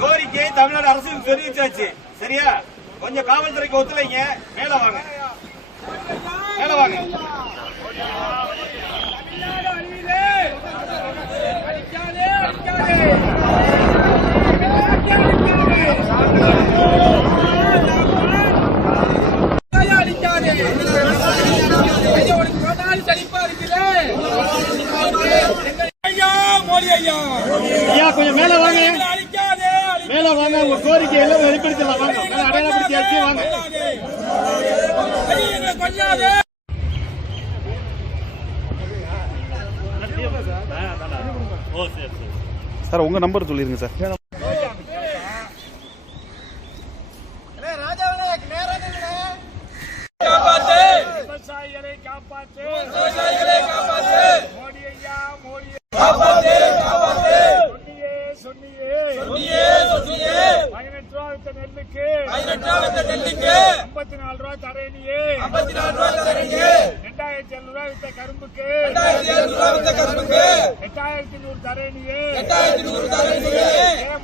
கோரிக்கை தமிழ்நாடு அரசு தெரிவிச்சாச்சு. சரியா? கொஞ்சம் காவல்துறைக்கு ஒத்துழைங்க. மேல வாங்க, மேல வாங்க. ஐயா கொஞ்சம் மேல வாங்க, மேல வாங்க. உங்க கோரிக்கை எல்லாம் வெளிப்படுத்தலாம். வாங்க, அடையாளப்படுத்தியாச்சு. வாங்க. சார் உங்க நம்பர் சொல்லிருங்க சார். விவசாயிகளை காப்பாற்று, விவசாயிகளை காப்பாற்று. மோடி ஐயா, மோடி காப்பாற்று, காப்பாற்று. சொன்னியே, சொன்னியே, சொன்னியே. 18 ரூபா வித்த நெல்லுக்கு 54 ரூபா தரேனியே, 54 ரூபா தரேனியே. 2700 ரூபா வித்த கரும்புக்கு 2700 ரூபா வித்த கரும்புக்கு 8100 தரேனியே, 8100 தரேனியே.